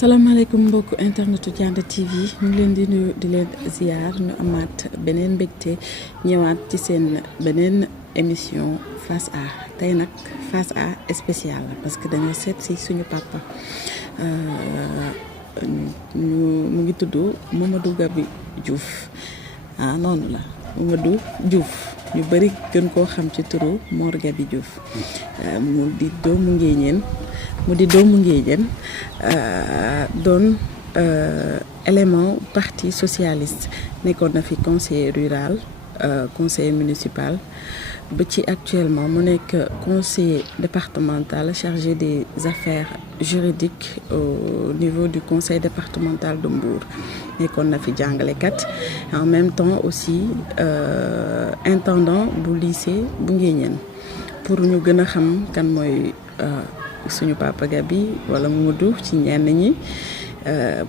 salaamaaleykum mbokku internetu Ndianda TV ñu ngi leen di nuyu di leen ziar ñu amaat beneen mbégte ñëwaat ci seen beneen émission face à tey nag face à spécial parce que dañoo seet si suñu papa mu ngi tudd Mamadou Gaby Diouf noonu la Mamadou Diouf ñu bëri gën koo xam ci turu Mor Gaby Diouf mu di doomu Ngéejeen doon élément parti socialiste nekkoon na fi conseiller rural conseiller municipal ba ci actuellement mu nekk conseiller départemental chargé des affaires juridiques au niveau du conseil départemental de Mbour nekkoon na fi jàngalekat en même temps aussi intendant bu lycée bu Nguéniène pour ñu gën a xam kan mooy suñu papa Gaby wala Mamadou ci ñenn ñi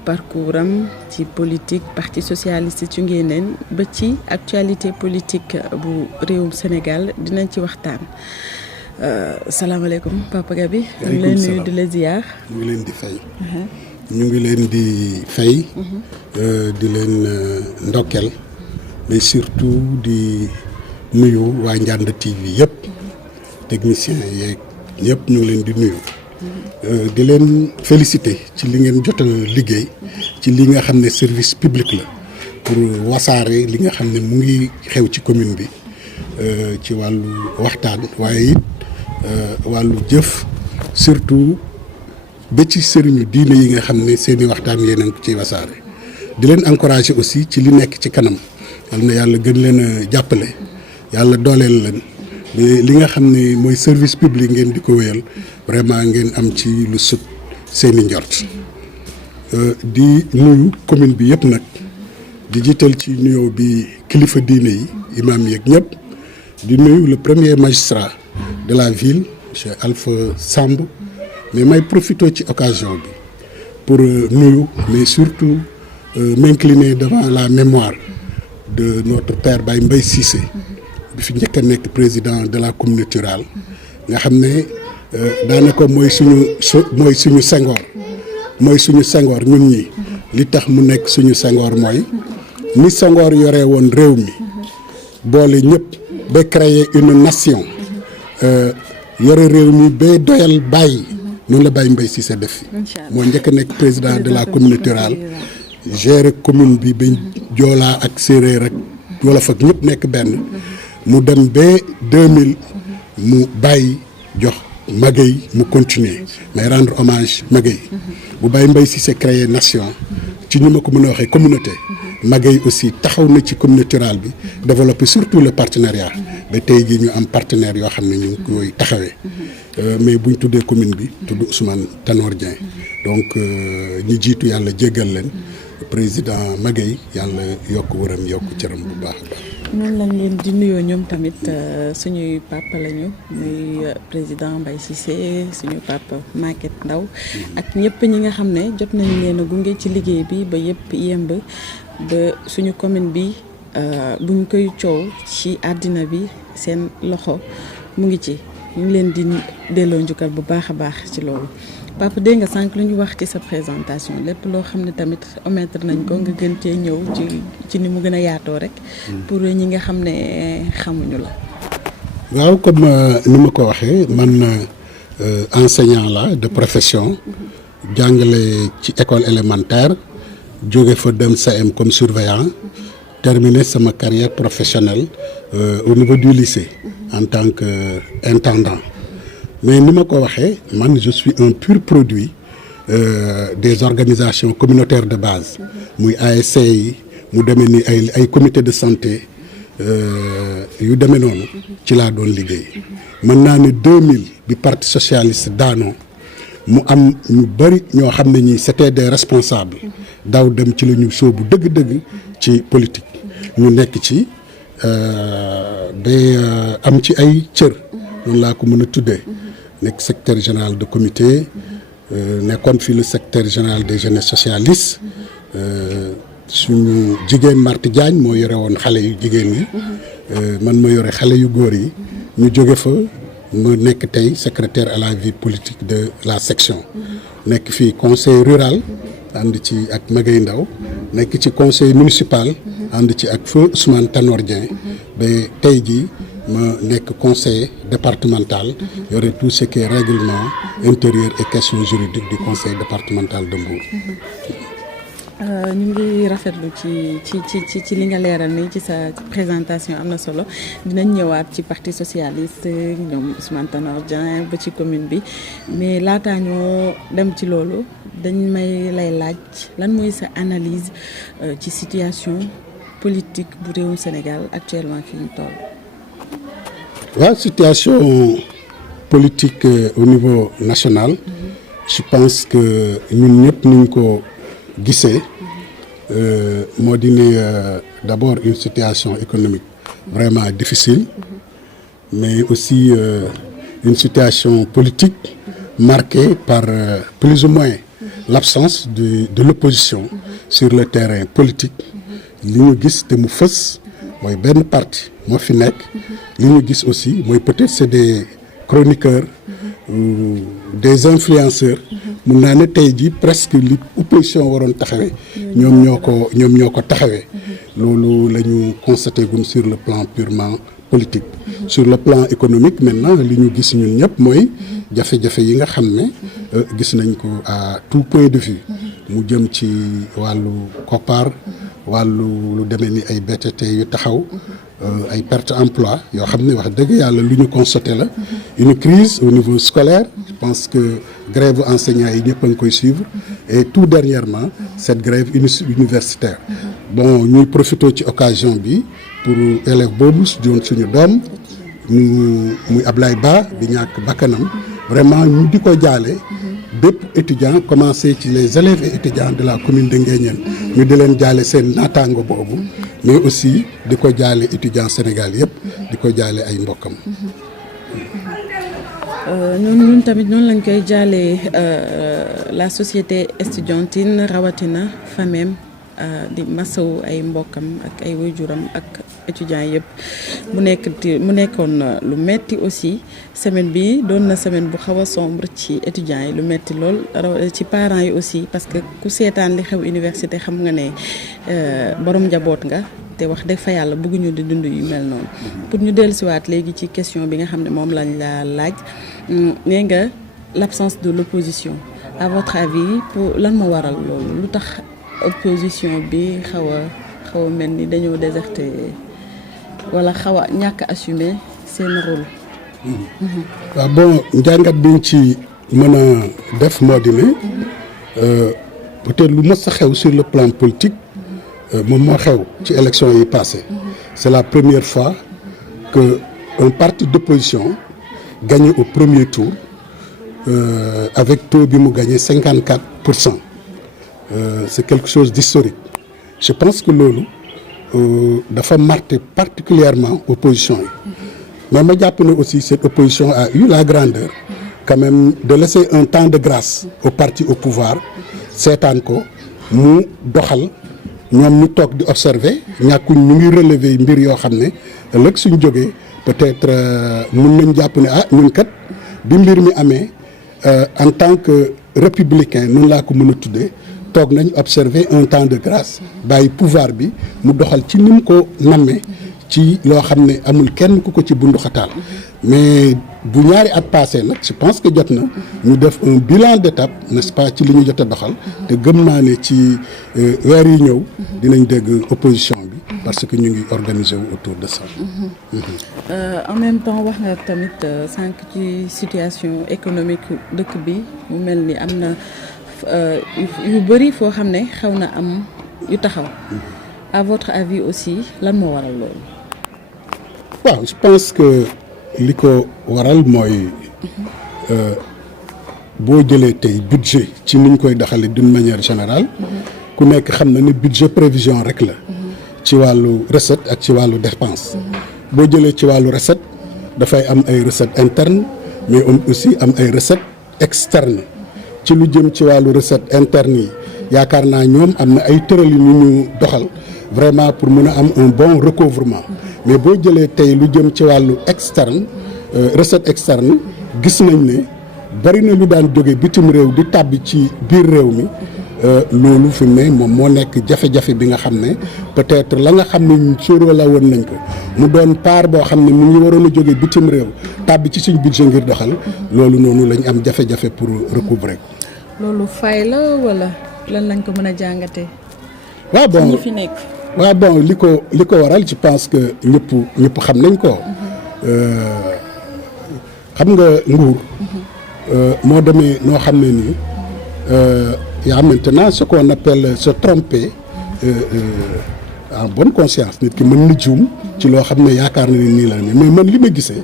parcours am ci politique parti socialiste ci Nguéniène ba ci actualité politique bu réewum Sénégal dinañ ci waxtaan. salaamaaleykum papa Gaby. ñu ngi leen nuyu di la ziar. ñu ngi leen di fay. ñu ngi leen di fay. di leen ndokkeel mais surtout di nuyu waa Ndianda TV yëpp technicien yeeg. ñëpp ñu ngi leen di nuyu di leen féliciter ci li ngeen jot a liggéey ci li nga xam ne service public la pour wasaare li nga xam ne mu ngi xew ci commune bi ci wàllu waxtaan waaye it wàllu jëf surtout ba ci sëriñu diine yi nga xam ne seeni waxtaan yéen a ngi ciy wasaare di leen encourager aussi ci li nekk ci kanam yal na yàlla gën leen a jàppale yàlla dooleel leen. mais li nga xam ne mooy service public ngeen di ko wéyal vraiment ngeen am ci lu sut seeni njort di nuyu commune bi yëpp nag di jiital ci nuyoo bi kilifa diine yi imam yeeg ñëpp di nuyu le premier magistrat de la ville monsieur Alpha Samb mais may profité ci occasion bi pour nuyu mais surtout m'incliner devant la mémoire de notre père Baye Mbaye Cissé bi fi njëkk a nekk président de la communauté rurale nga xam ne daanaka mooy suñu Senghor ñun ñi li tax mu nekk suñu Senghor mooy ni Senghor yore woon réew mi boole ñëpp ba créer une nation yore réew mi ba doyal bàyyi noonu la Baye Mbaye Cissé def fi moo njëkk a nekk président de la communauté rurale gérer commune bi ba Joolaa ak Séeréer ak Wolof ak ñëpp nekk benn mu dem ba 2000 mu bàyyi jox Magueye mu continuer may rendre hommage Magueye bu Baye Mbaye Cissé créé nation ci ñu ma ko mën a waxee communauté Magueye aussi taxaw na ci communauté rurale bi développer surtout le partenariat ba tey jii ñu am partenaires yoo xam ne ñu ngi koy taxawee mais buñ tuddee commune bi tudd Ousmane Tanor Dieng donc ñi jiitu yàlla jéggal leen président Magueye yàlla yokk wëram yokk cëram bu baax a baax. noonu lañ leen di nuyoo ñoom tamit suñuy papa lañu muy président Mbaye Cissé suñu papa Maguette Ndaw ak ñëpp ñi nga xam ne jot nañu leen a gunge ci liggéey bi ba yëpp yemb ba suñu commune bi buñ koy coow ci àddina bi seen loxo mu ngi ci ñu ngi leen di delloo njukkal bu baax a baax ci loolu. papa dégg nga sànq lu ñu wax ci sa présentation lépp loo xam ne tamit omettre nañ ko nga gën cee ñëw ci ni mu gën a yaatoo rek. pour ñi nga xam ne xamuñu la. waaw comme ni ma ko waxee man enseignant la de profession. jàngale ci école élémentaire jóge fa dem CM comme surveillant terminer sama carrière professionnelle au niveau du lycée en tant que intendant. mais ni ma ko waxee man je suis un pur produit des organisations communautaires de base muy ASC yi mu demee ni ay comité de santé yu demee noonu ci laa doon liggéey mën naa ne 2000 bi parti socialiste daanoo mu am ñu bëri ñoo xam ne ñi c'était des responsables daw dem ci la ñu sóobu dëgg-dëgg ci politique ñu nekk ci ba am ci ay cër noonu laa ko mën a tuddee nekk secrétaire général de comité nekkoon fi le secrétaire général des jeunes socialistes suñu jigéen Marti Diagne moo yore woon xale yu jigéen yi man ma yore xale yu góor yi ñu jóge fa ma nekk tey secrétaire à la vie politique de la section nekk fii conseil rural ànd ci ak Magay Ndaw nekk ci conseil municipal ànd ci ak feu Ousmane Tanor Dieng ba tey jii ma nekk conseil départemental yore tout ce qui est règlement intérieur et questions juridiques du conseil départemental de Mbour. ñu ngi rafetlu ci li nga leeral ni ci sa présentation am na solo dinañ ñëwaat ci parti socialiste ñoom Ousmane Tanor Dieng ba ci commune bi mais laataa ñoo dem ci loolu dañ may lay laaj lan mooy sa analyse ci situation politique bu réewum Sénégal actuellement fi ñu toll. waaw situation politique au niveau national je pense que ñun ñëpp niñ ko gisee moo di ne d'abord une situation économique vraiment difficile mais aussi une situation politique marquée par plus ou moins l'absence de l'opposition sur le terrain politique li ñu gis te mu fës mooy benn parti moo fi nekk li ñu gis aussi mooy peut-être c'est des chroniqueurs des influenceurs mun naa ne tey jii presque li opposition waroon taxawee ñoom ñoo ko taxawee loolu la ñu constaté gun sur le plan purement politique sur le plan économique maintenant li ñu gis ñun ñëpp mooy jafe-jafe yi nga xam ne gis nañ ko à tout point de vue mu jëm ci wàllu koppar wàllu lu demee ni ay BTT yu taxaw ay perte emploi yoo xam ne wax dëgg yàlla lu ñu constaté la une crise au niveau scolaire je pense que grève enseignants yi ñëpp a ngi koy suivre et tout dernièrement cette grève universitaire bon ñuy profité ci occasion bi pour élève boobu doon suñu doom muy Ablaye Ba bi ñàkk bakkanam vraiment ñu di ko jaale bépp étudiant commencé ci les élèves et étudiants de la commune de Nguéniène ñu di leen jaale seen naataango boobu mais aussi di ko jaale étudiants Sénégal yëpp di ko jaale ay mbokkam. ñun tamit noonu lañ koy jaalee la société estudiantine rawatina FAMEM di masawu ay mbokkam ak ay waajuram ak étudiants yëpp mu nekkoon lu metti aussi semaine bi doon na semaine bu xaw a sombre ci étudiants yi lu metti lool ci parents yi aussi parce que ku seetaan li xew université xam nga ne borom njaboot nga te wax dëgg fa yàlla bëgguñu di dund yu mel noonu. pour ñu dellusiwaat léegi ci question bi nga xam ne moom lañ la laaj nee nga l'absence de l'opposition à votre avis pour lan moo waral loolu lu tax opposition bi xaw a mel ni dañoo déserté wala xaw a ñàkk assumer seen rôle. waaw bon njàngat biñ ci mën a def moo di ne peut-être lu mës a xew sur le plan politique moom moo xew ci élection yi passé c'est la première fois que un parti d'opposition gagné au premier tour avec taux bi mu gagné 54%. C'est quelque chose d'historique je pense que loolu dafa marqué particulièrement opposition yi mais ma jàpp ne aussi cette opposition a eu la grandeur quand même de laisser un temps de grâce au parti au pouvoir seetaan ko mu doxal ñoom ñu toog di observer ñàkkuñ ñu ngi relever mbir yoo xam ne ëllëg suñ jógee peut-être mun nañ jàpp ne ñun kat bi mbir mi amee en tant que républicain noonu laa ko mën a tuddee toog nañ observer un temps de grâce bàyyi pouvoir bi mu doxal ci ni mu ko nammee ci loo xam ne amul kenn ku ko ci bunduxataal mais bu ñaari at passé nag je pense que jot na ñu def un bilan d'étape n'est-ce pas ci li ñu jot a doxal te gëm naa ne ci weer yi ñëw dinañ dégg opposition bi parce que ñu ngi organiser wu autour de ça. En même temps wax nga tamit sànq ci situation économique dëkk bi mu mel ni am na yu bëri foo xam ne xaw na am yu taxaw à votre avis aussi lan moo waral loolu. waaw je pense que li ko waral mooy boo jëlee tey budget ci niñ koy doxalee d'une manière générale ku nekk xam na ni budget prévision rek la ci wàllu recette ak ci wàllu dépense boo jëlee ci wàllu recette dafay am ay recettes internes mais aussi am ay recettes externes ci lu jëm ci wàllu recette interne yi yaakaar naa ñoom am na ay tëral yu ñu doxal vraiment pour mën a am un bon recouvrement mais boo jëlee tey lu jëm ci wàllu externe recette externe gis nañ ne bari na lu daan jóge bitim réew di tàbbi ci biir réew mi loolu fi mu ne moom moo nekk jafe-jafe bi nga xam ne peut-être la nga xam ne sóoroo la woon nañ ko mu doon part boo xam ne mu ngi waroon a jóge bitim réew tàbbi ci suñ budget ngir doxal loolu noonu lañ am jafe-jafe pour recouvrer ko. loolu fay la wala lan lañ ko mën a jàngatee. waaw bon ñi fi nekk. waaw bon li ko waral je pense que ñëpp xam nañ ko. xam nga nguur. moo demee noo xam ne nii y a maintenant ce qu'on appelle se tromper en bonne conscience nit ki mën na juum ci loo xam ne yaakaar na ne nii la mais man li ma gisee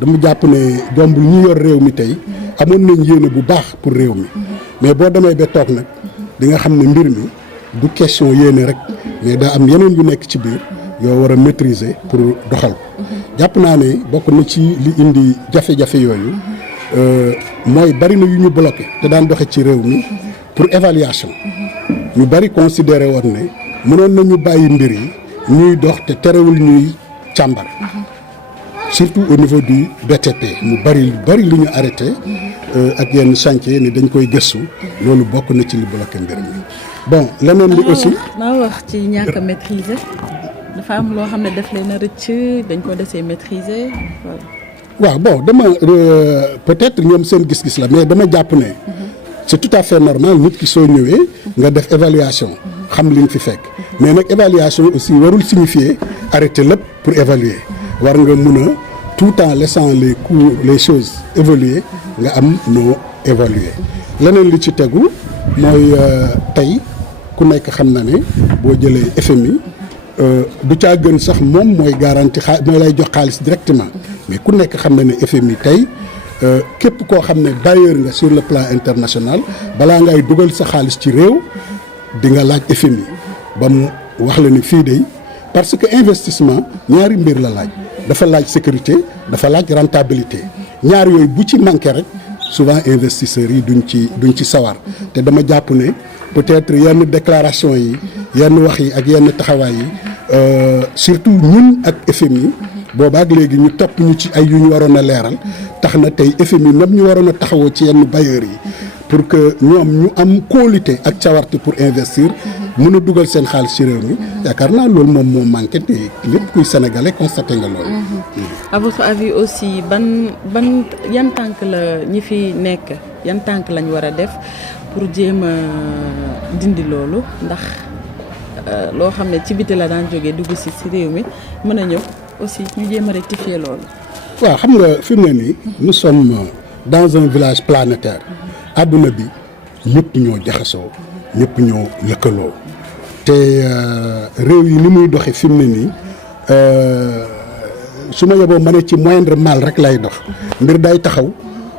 dama jàpp ne jombul ñu yor réew mi tey amoon nañ yéene bu baax pour réew mi mais boo demee ba toog nag di nga xam ne mbir mi du question yéene rek mais daa am yeneen yu nekk ci biir yoo war a maîtriser pour doxal ko jàpp naa ne bokk na ci li indi jafe-jafe yooyu mooy bari na yu ñu bloqué te daan doxe ci réew mi pour évaluation ñu bari considéré woon ne mënoon nañu bàyyi mbir yi ñuy dox te terewul ñuy càmbar surtout au niveau du BTP mu bari lu ñu arrêté ak yenn chantier ni dañ koy gëstu loolu bokk na ci li bloqué mbir mi bon leneen li aussi naa wax ci ñàkk a maîtriser dafa am loo xam ne daf leen a rëcc dañ ko desee maîtriser waaw bon dama peut-être ñoom seen gis-gis la mais dama jàpp ne c'est tout à fait normal nit ki soo ñëwee nga def évaluation xam li nga fi fekk mais nag évaluation aussi warul signifier arrêter lépp pour évaluer war nga mun a tout en laissant les choses évoluer nga am noo évaluer leneen li ci tegu mooy tey ku nekk xam na ne boo jëlee FMI du caa gën sax moom mooy garanti mooy lay jox xaalis directement mais ku nekk xam na ne FMI tey képp koo xam ne bailleur nga sur le plan international balaa ngay dugal sa xaalis ci réew di nga laaj FMI ba mu wax la ni fii de parce que investissement ñaari mbir la laaj dafa laaj sécurité dafa laaj rentabilité ñaar yooyu bu ci manqué rek souvent investisseurs yi duñ ci sawar te dama jàpp ne peut-être yenn déclaration yi yenn wax yi ak yenn taxawaay yi surtout ñun ak FMI boobaak léegi ñu topp ñu ci ay yu ñu waroon a leeral tax na tey FMI même ñu waroon a taxawoo ci yenn bailleurs yi pour que ñoom ñu am qualité ak cawarte pour investir mën a dugal seen xaalis ci réew mi yaakaar naa loolu moom moo manqué te lépp kuy sénégalais constaté nga loolu. à votre avis aussi ban yan tànk la ñi fi nekk yan tànk lañ war a def pour jéem a dindi loolu ndax loo xam ne ci biti la daan jógee dugg si réew mi mën a ñëw aussi ñu jéem a rectifier loolu. waaw xam nga fi mu ne nii nous sommes dans un village planétaire àdduna bi ñëpp ñoo jaxasoo ñëpp ñoo lëkkaloo te réew yi ni muy doxe fi mu ne nii su ma yeboo ma ne ci moindre mal rek lay dox mbir day taxaw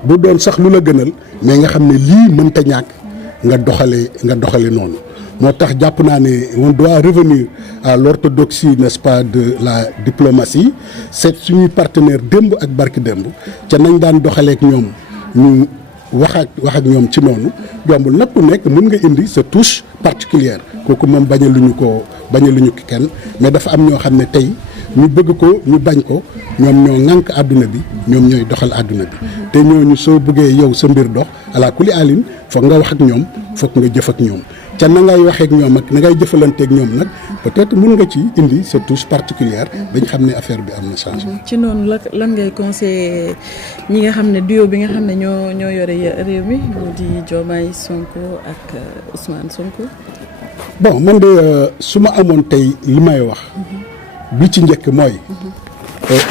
bu doon sax lu la gënal mais nga xam ne lii mënta ñàkk nga doxale noonu moo tax jàpp naa ne on doit revenir à l'orthodoxie n'est-ce pas de la diplomatie c'est suñuy partenaire démb ak barki démb ca nañ daan doxaleek ñoom ñu wax ak ñoom ci noonu jombul nag ku nekk mën nga indi sa touche particulière kooku moom bañaluñu ko kenn mais dafa am ñoo xam ne tey ñu bëgg ko ñu bañ ko ñoom ñoo ŋànk àdduna bi ñoom ñooy doxal àdduna bi te ñooñu soo bëggee yow sa mbir dox ala kuli alin foog nga wax ak ñoom foog nga jëf ak ñoom ca na ngay waxee ak ñoom ak na ngay jëfalanteeg ñoom nag peut-être mën nga ci indi sa touche particulière dañ xam ne affaire bi am na changement. ci noonu lan ngay conseiller ñi nga xam ne duo bi nga xam ne ñoo yore réew mi mu di Diomaye Sonko ak Ousmane Sonko. bon man de su ma amoon tey li may wax. bi ci njëkk mooy.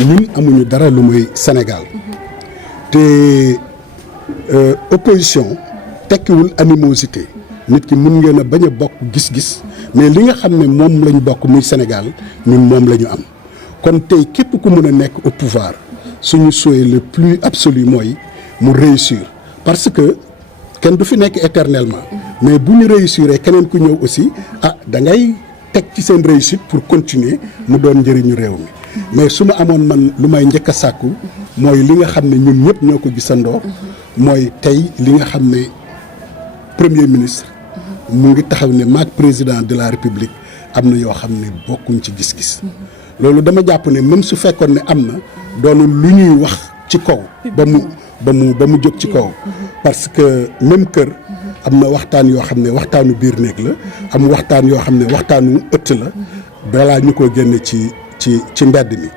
ñun amuñu dara lu muy Sénégal. te opposition tekkiwul animosité. nit ki mën ngeen a bañ a bokk gis-gis mais li nga xam ne moom lañ bokk muy Sénégal ñun moom la ñu am kon tey képp ku mën a nekk au pouvoir suñu souhait le plus absolu mooy mu réussir parce que kenn du fi nekk éternellement mais bu ñu réussir keneen ku ñëw aussi da ngay teg ci seen réussite pour continuer mu doon njëriñu réew mi mais su ma amoon man lu may njëkk a sàkku mooy li nga xam ne ñun ñëpp ñoo ko gisandoo mooy tey li nga xam ne premier ministre mu ngi taxaw ne maag président de la république am na yoo xam ne bokkuñ ci gis-gis loolu dama jàpp ne même su fekkoon ne am na doonu lu ñuy wax ci kaw ba mu ba mu jóg ci kaw parce que même kër am na waxtaan yoo xam ne waxtaanu biir néeg la am waxtaan yoo xam ne waxtaanu ëtt la balaa ñu ko génne ci mbedd mi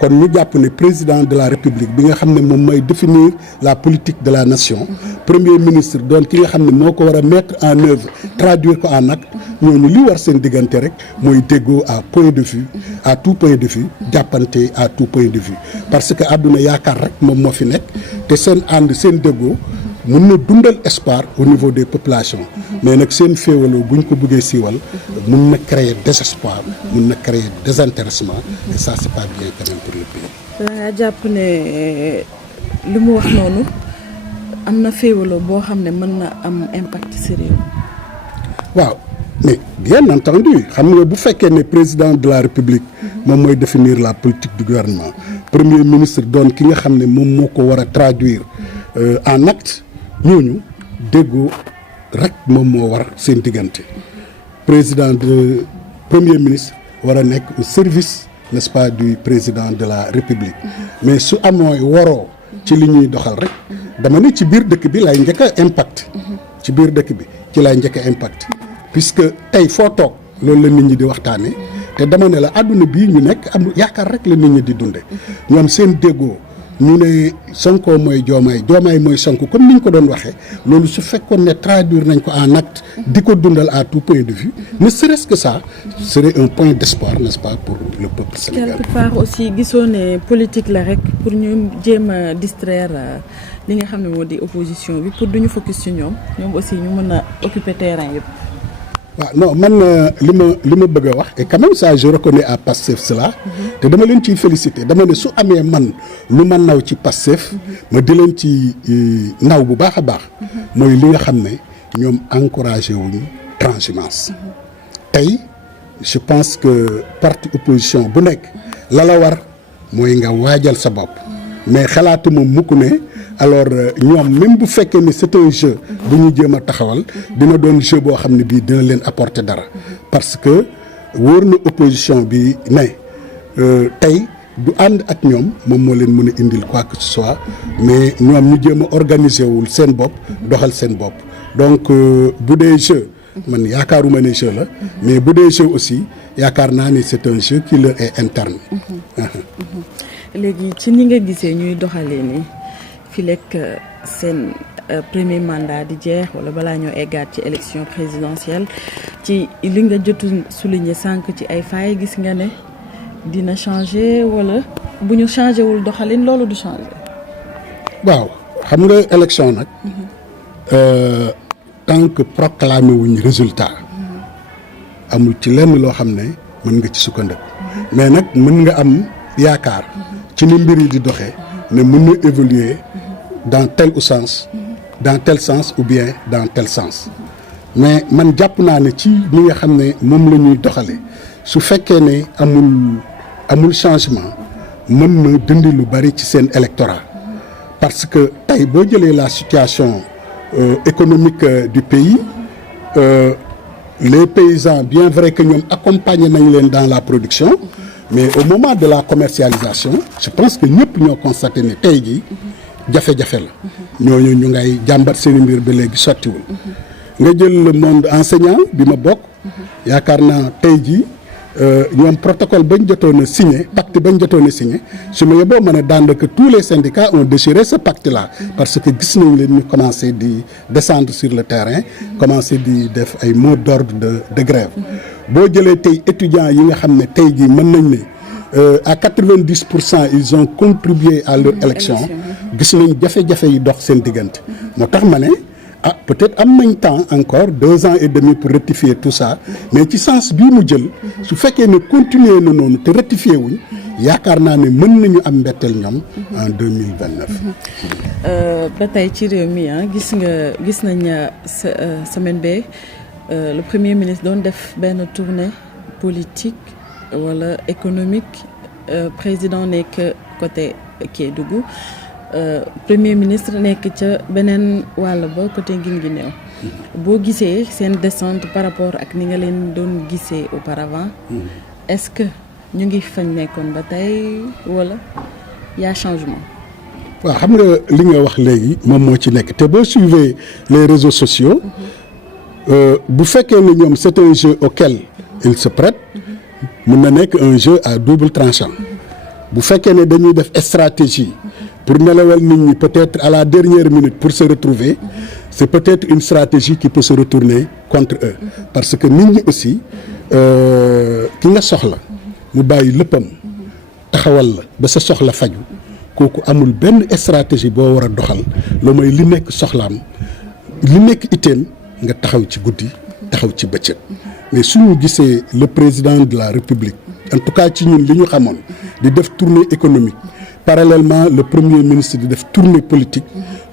kon ñu jàpp ne président de la république bi nga xam ne moom mooy définir la politique de la nation premier ministre doon ki nga xam ne moo ko war a mettre en œuvre traduire ko en acte ñooñu li war seen diggante rek mooy déggoo à point de vue à tout point de vue jàppante à tout point de vue parce que àdduna yaakaar rek moom moo fi nekk te seen ànd seen déggoo mun na dundal espoir au niveau des populations mais nag seen féewaloo buñ ko bëggee siiwal mun na créer désespoir mun na créer désintéressement et ça c'est pas bien quand même pour le pays. da nga jàpp ne li mu wax noonu am na féewaloo boo xam ne mën na am impact ci réew. waaw mais bien entendu xam nga bu fekkee ne président de la république moom mooy définir la politique du gouvernement premier ministre doon ki nga xam ne moom moo ko war a traduire en acte ñooñu déggoo rek moom moo war seen diggante président de premier ministre war a nekk au service n'est-ce pas du président de la république mais su amoo waroo ci li ñuy doxal rek dama ne ci biir dëkk bi lay njëkk a impact ci biir dëkk bi ci lay njëkk a impact puisque tey foo toog loolu la nit ñi di waxtaanee te dama ne la àdduna bii ñu nekk am yaakaar rek la nit ñi di dunde ñoom seen déggoo ñu ne Sonko mooy Diomaye mooy Sonko comme ni ñu ko doon waxee loolu su fekkoon ne traduire nañ ko en acte di ko dundal à tout point de vue ne serait-ce que ça serait un point d'espoir n'est-ce pas pour le peuple sénégalais. quelque part aussi gisoo ne politique la rek pour ñu jéem a distraire li nga xam ne moo di opposition bi pour duñu focus ci ñoom aussi ñu mën a occuper terrain yëpp. waaw non man li ma bëgg a wax et quand même ça je reconnais à Pastef cela te dama leen ciy féliciter dama ne su amee man lu ma naw ci Pastef ma di leen ci naw bu baax a baax mooy li nga xam ne ñoom encouragé wuñu transhumance tey je pense que parti opposition bu nekk la war mooy nga waajal sa bopp mais xalaatuma mukk ne alors ñoom même bu fekkee ne c'est un jeu bu ñu jéem a taxawal dina doon jeu boo xam ne bii dina leen apporter dara parce que wóor na opposition bi ne tey du ànd ak ñoom moom moo leen mën a indil quoi que ce soit mais ñoom ñu jéem a organiser wul seen bopp doxal seen bopp donc bu dee jeu man yaakaaruma ne jeu la mais bu dee jeu aussi yaakaar naa ne c'est un jeu qui leur est interne. léegi ci ni nga gisee ñuy doxalee nii fi lekk seen premier mandat di jeex wala balaa ñoo eggaat ci élection présidentielle ci li nga jotu souligner sànq ci ay failles gis nga ne dina changer wala bu ñu changé wul doxalin loolu du changer. waaw xam nga élection nag tant que proclamé wuñ résultat amul ci lenn loo xam ne mën nga ci sukkandiku mais nag mën nga am yaakaar ci ni mbir yi di doxee ne mën na évoluer dans tel sens ou bien dans tel sens mais man jàpp naa ne ci ñi nga xam ne moom la ñuy doxale su fekkee ne amul changement mën na dindi lu bari ci seen électorat parce que tey boo jëlee la situation économique du pays les paysans bien vrai que ñoom accompagner nañ leen dans la production mais au moment de la commercialisation je pense que ñëpp ñoo constaté ne tey jii jafe-jafe la ñooñu ñu ngay jàmbat seen mbir ba léegi sottiwul nga jël le monde enseignant bi ma bokk yaakaar naa tey jii ñoom protocole bañ jotoon a signé pacte bañ jotoon a signé su ma yeboo ma ne daanaka tous les syndicats ont déchiré ce pacte là parce que gis nañ leen ñu commencé di descendre sur le terrain commencé di def ay mots d'ordre de grève boo jëlee tey étudiants yi nga xam ne tey jii mën nañ ne à 90% ils ont contribué à leur élection gis nañ jafe-jafe yi dox seen diggante moo tax ma ne peut-être am nañ temps encore 2 ans et demi pour rectifier tout ça mais ci sens bii mu jël su fekkee ne continuer na noonu te rectifier wuñ yaakaar naa ne mën nañu am mbetteel ñoom en 2029. ba tey ci réew mi gis nañ semaine bee le premier ministre doon def benn tournée politique wala économique président nekk côté Kédougou premier ministre nekk ca beneen wàll ba côté Guinguinéo boo gisee seen descente par rapport ak ni nga leen doon gisee auparavant est-ce que ñu ngi fañ nekkoon ba tey wala y a changement. waaw xam nga li nga wax léegi moom moo ci nekk te boo suivez les réseaux sociaux bu fekkee ne ñoom c'est un jeu auquel ils se prêtent mun na nekk un jeu à double tranchant bu fekkee ne dañuy def stratégie pour nelawal nit ñi peut-être à la dernière minute pour se retrouver c'est peut-être une stratégie qui peut se retourner contre eux parce que nit ñi aussi ki nga soxla mu bàyyi léppam taxawal la ba sa soxla faju kooku amul benn stratégie boo war a doxal lu mooy li nekk soxlaam li nekk itteem nga taxaw ci guddi taxaw ci bëccëg mais suñu gisee le président de la République en tout cas ci ñun li ñu xamoon di def tournée économique parallèlement le premier ministre di def tournée politique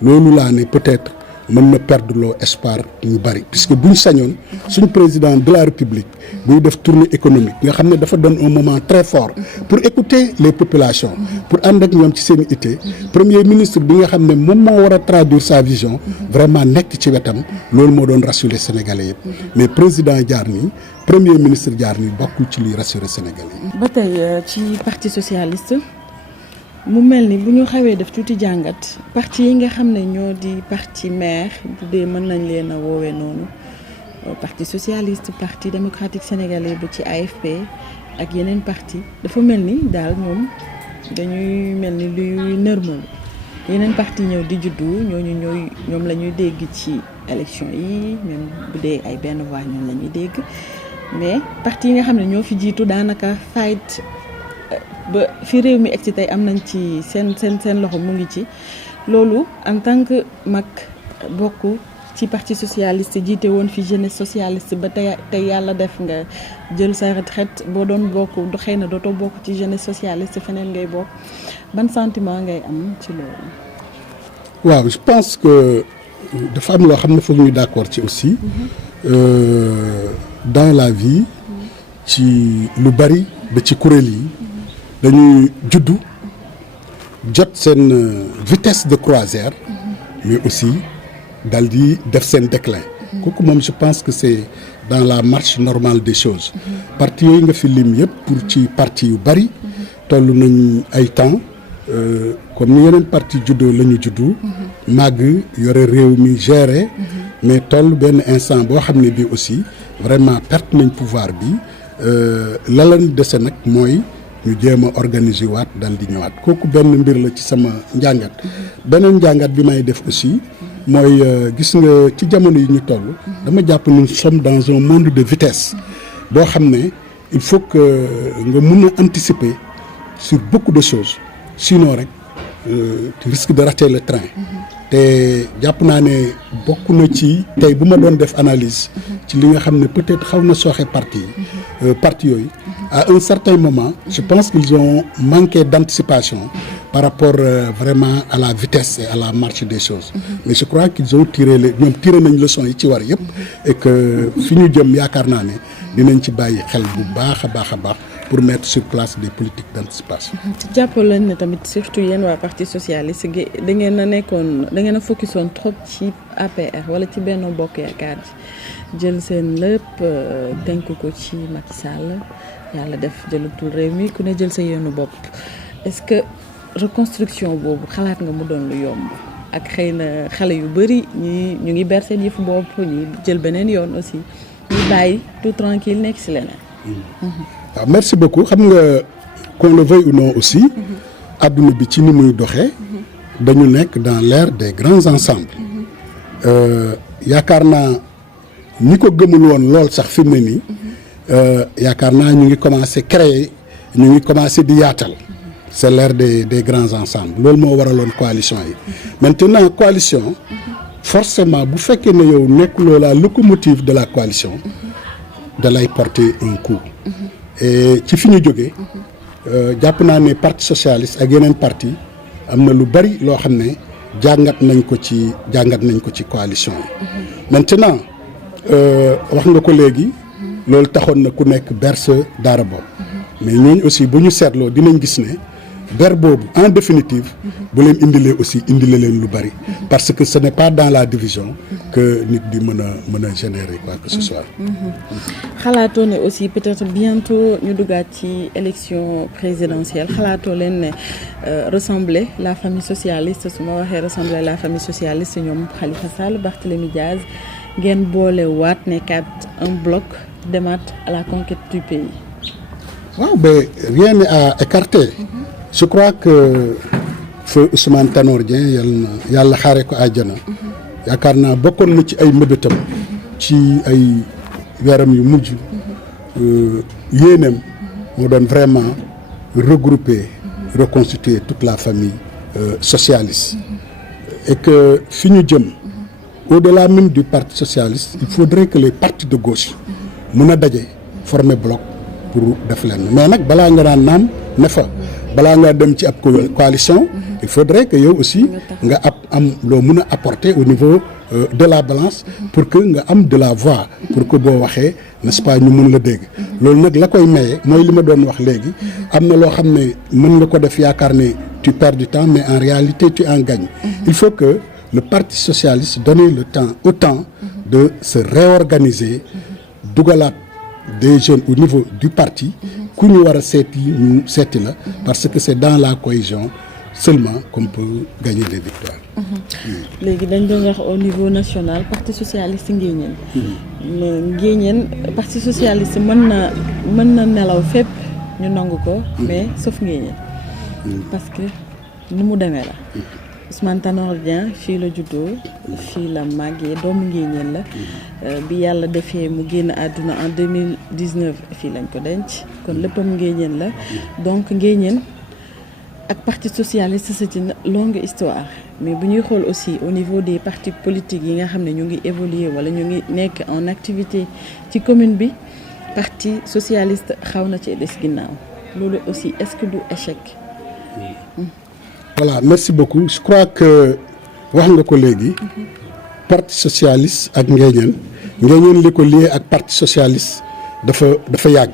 loolu laa ne peut-être mën na perdre loo espoir ñu bari puisque buñ sañoon suñ président de la République buy def tournée économique nga xam ne dafa doon un moment très fort pour écouter les populations pour ànd ak ñoom ci seen ité premier ministre bi nga xam ne moom moo war a traduire sa vision vraiment nekk ci wetam loolu moo doon rassurer sénégalais yëpp mais président jaar nii premier ministre jaar nii bokkul ci luy rassurer sénégalais yi. ba tey ci parti socialiste. mu mel ni bu ñu xawee def tuuti jàngat parti yi nga xam ne ñoo di parti mère bu dee mën nañ leen a woowee noonu parti socialiste parti démocratique sénégalais ba ci AFP ak yeneen parti dafa mel ni daal ñoom dañuy mel ni luy nërmal yeneen parti ñëw di juddu ñoom la ñuy dégg ci élection yi même bu dee ay benn voix ñoom la ñuy dégg mais parti yi nga xam ne ñoo fi jiitu daanaka fight ba fi réew mi egg ci tey am nañ ci seen loxo mu ngi ci loolu en tant que mag bokk ci parti socialiste jiite woon fi jeunesse socialiste ba tey yàlla def nga jël sa retraite boo doon bokk xëy na dootoo bokk ci jeunesse socialiste feneen ngay bokk ban sentiment ngay am ci loolu. waaw je pense que dafa am loo xam ne foog ñu d'accord ci aussi dans la vie ci lu bari ba ci kuréel yi. dañuy juddu jot seen vitesse de croisière mais aussi dal di def seen déclin kooku moom je pense que c'est dans la marche normale des choses parti yooyu nga fi lim yëpp pour ci parti yu bari toll nañ ay temps comme ni yeneen parti juddoo la ñu juddu màgg yore réew mi gérer mais toll benn instant boo xam ne bii aussi vraiment perte nañ pouvoir bi la leen dese nag mooy ñu jéem a organiser waat dal di ñëwaat kooku benn mbir la ci sama njàngat beneen njàngat bi may def aussi mooy gis nga ci jamono yi ñu toll dama jàpp nous sommes dans un monde de vitesse boo xam ne il faut que nga mun a anticiper sur beaucoup de choses sinon rek tu risques de rater le train te jàpp naa ne bokk na ci tey bu ma doon def analyse ci li nga xam ne peut-être xaw na sooxe parti yooyu à un certain moment je pense qu'ils ont manqué d'anticipation par rapport vraiment à la vitesse et à la marche des choses mais je crois qu'ils ont tiré nañ leçon yi ci war yëpp et que fi ñu jëm yaakaar naa ne dinañ ci bàyyi xel bu baax a baax pour mettre sur place des politiques d'anticipation. jàppal leen ne tamit surtout yéen waa parti socialiste da ngeen a focusoon trop ci APR wala ci Benno Bokk Yaakaar ji jël seen lépp tënk ko ci Macky Sall yàlla def jëlatul réew mi ku ne jël sa yoonu bopp est-ce que reconstruction boobu xalaat nga mu doon lu yomb ak xëy na xale yu bari ñu ngi ber seen yëfu bopp ñi jël beneen yoon aussi ñu bàyyi tout tranquille nekk ci leneen. waaw merci beaucoup xam nga qu'on le veuille ou non aussi adduna bi ci ni muy doxee dañu nekk dans l'ère des grands ensembles yaakaar naa ñi ko gëmul woon lool sax fi mu ne nii yaakaar naa ñu ngi commencer créer ñu ngi commencer di yaatal c'est l'ère des grands ensembles loolu moo waraloon coalition yi maintenant coalition forcément bu fekkee ne yow nekkuloo la locomotive de la coalition da lay porter un coup et ci fi ñu jógee jàpp naa ne parti socialiste ak yeneen parti am na lu bari loo xam ne jàngat nañ ko ci coalition yi maintenant wax nga ko léegi loolu taxoon na ku nekk berse daara bopp mais ñooñu aussi bu ñu seetloo dinañ gis ne ber boobu en définitive bu leen indilee aussi indile leen lu bari parce que ce n'est pas dans la division que nit di mën a générer quoi que ce soit. xalaatoo ne aussi peut-être bientôt ñu duggaat ci élection présidentielle xalaatoo leen ne ressembler la famille socialiste su ma waxee ressembler la famille socialiste ñoom Khalifa Sall Barthélémy Diaz ngeen boole waat nekkaat un bloc demaat à la conquête du pays. waaw mais rien n'est à écarter. Je crois que feu Ousmane Tanor Dieng yàlla xaare ko àjjana yaakaar naa bokkoon na ci ay mëbëtam ci ay weeram yu mujj yéeneem moo doon vraiment regrouper reconstituer toute la famille socialiste et que fi ñu jëm au-delà même du parti socialiste il faudrait que les partis de gauche mën a daje former bloc pour def leen mais nag balaa nga naan naam ne fa balaa nga dem ci ab coalition il faudrait que yow aussi nga am loo mën a apporter au niveau de la balance pour que nga am de la voix pour que boo waxee n'est-ce pas ñu mën la dégg loolu nag la koy maye mooy li ma doon wax léegi am na loo xam ne mën nga ko def yaakaar ne tu perds du temps mais en réalité tu en gagnes il faut que le parti socialiste donne le temps au temps de se réorganiser dugalaat des jeunes au niveau du parti ku ñu war a seeti ñu seeti la parce que c'est dans la cohésion seulement qu'on peut gagner des victoires. léegi dañ doon wax au niveau national parti socialiste Nguéniène parti socialiste mën na nelaw fépp ñu nangu ko mais sauf Nguéniène parce que ni mu demee la Ousmane Tanor Dieng fii la juddoo fii la màggee doomu Nguéniène la bi yàlla defee mu génn àdduna en 2019 fii lañ ko denc kon léppam Nguéniène la donc Nguéniène ak parti socialiste c'est une longue histoire mais bu ñuy xool aussi au niveau des partis politiques yi nga xam ne ñu ngi évoluer wala ñu ngi nekk en activité ci commune bi parti socialiste xaw na ci des ginnaaw loolu aussi est-ce que du échec. Voilà, merci beaucoup. Je crois que wax nga ko léegi parti socialiste ak Nguéniène li ko lié ak parti socialiste dafa yàgg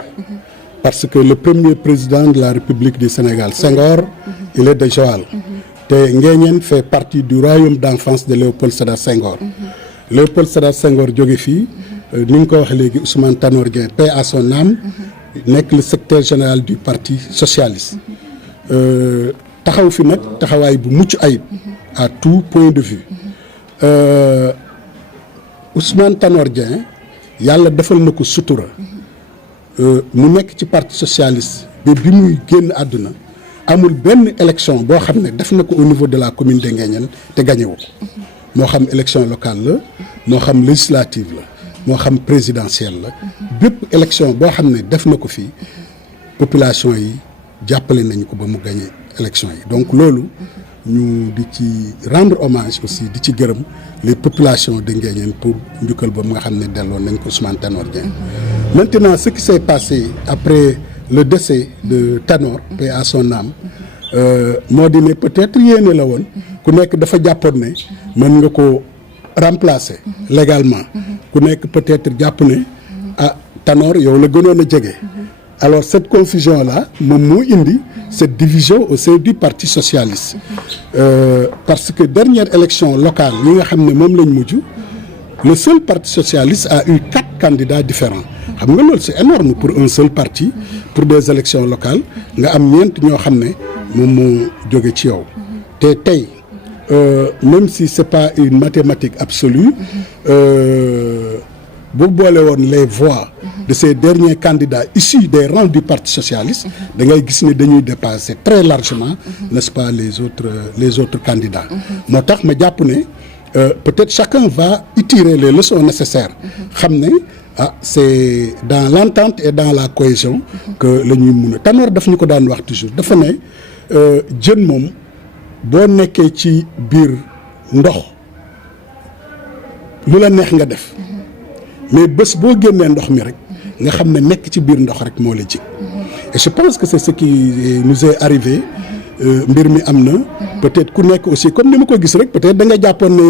parce que le premier président de la République du Sénégal Senghor il est de Joal te Nguéniène fait partie du royaume d'enfance de Léopold Sédar Senghor Léopold Sédar Senghor jóge fii ni nga ko wax léegi Ousmane Tanor Dieng paix à son âme nekk le secrétaire général du parti socialiste taxaw fi nag taxawaay bu mucc ayib à tout point de vue Ousmane Tanor Dieng yàlla defal na ko sutura mu nekk ci parti socialiste bi muy génn àdduna amul benn élection boo xam ne def na ko au niveau de la commune de Nguéniène te gagné wu ko moo xam élection locale la moo xam législative la moo xam présidentielle la bépp élection boo xam ne def na ko fii population yi jàppale nañu ko ba mu gagné élection yi donc loolu ñu di ci rendre hommage aussi di ci gërëm les populations de Nguéniène pour njukkal ba mu nga xam ne delloon nañ ko Ousmane Tanor Dieng. Maintenant ce qui s'est passé après le décès de Tanor paix à son âme moo di ne peut-être yéene la woon ku nekk dafa jàppoon ne mën nga ko remplacer légalement ku nekk peut-être jàpp ne Tanor yow la gënoon a jege. Alors cette confusion là moom moo indi cette division au sein du parti socialiste parce que dernière élection locale yi nga xam ne moom lañ mujj le seul parti socialiste a eu 4 candidats différents xam nga loolu c'est énorme pour un seul parti pour des élections locales nga am ñeent ñoo xam ne moom moo jóge ci yow te tey même si c'est pas une mathématique absolue bu boole woon les voix de ces derniers candidats issus des rangs du parti socialiste da ngay gis ne dañuy dépasser très largement n'est-ce pas les autres candidats moo tax ma jàpp ne peut-être chacun va tirer les leçons nécessaires xam ne c'est dans l'entente et dans la cohésion que la ñuy mun a Tanor daf ñu ko daan wax toujours dafa ne jën moom boo nekkee ci biir ndox lu la neex nga def mais bés boo génnee ndox mi rek nga xam ne nekk ci biir ndox rek moo la jig et je pense que c'est ce qui nous est arrivé mbir mi am na peut-être ku nekk aussi comme ni ma ko gis rek peut-être da nga jàppoon ne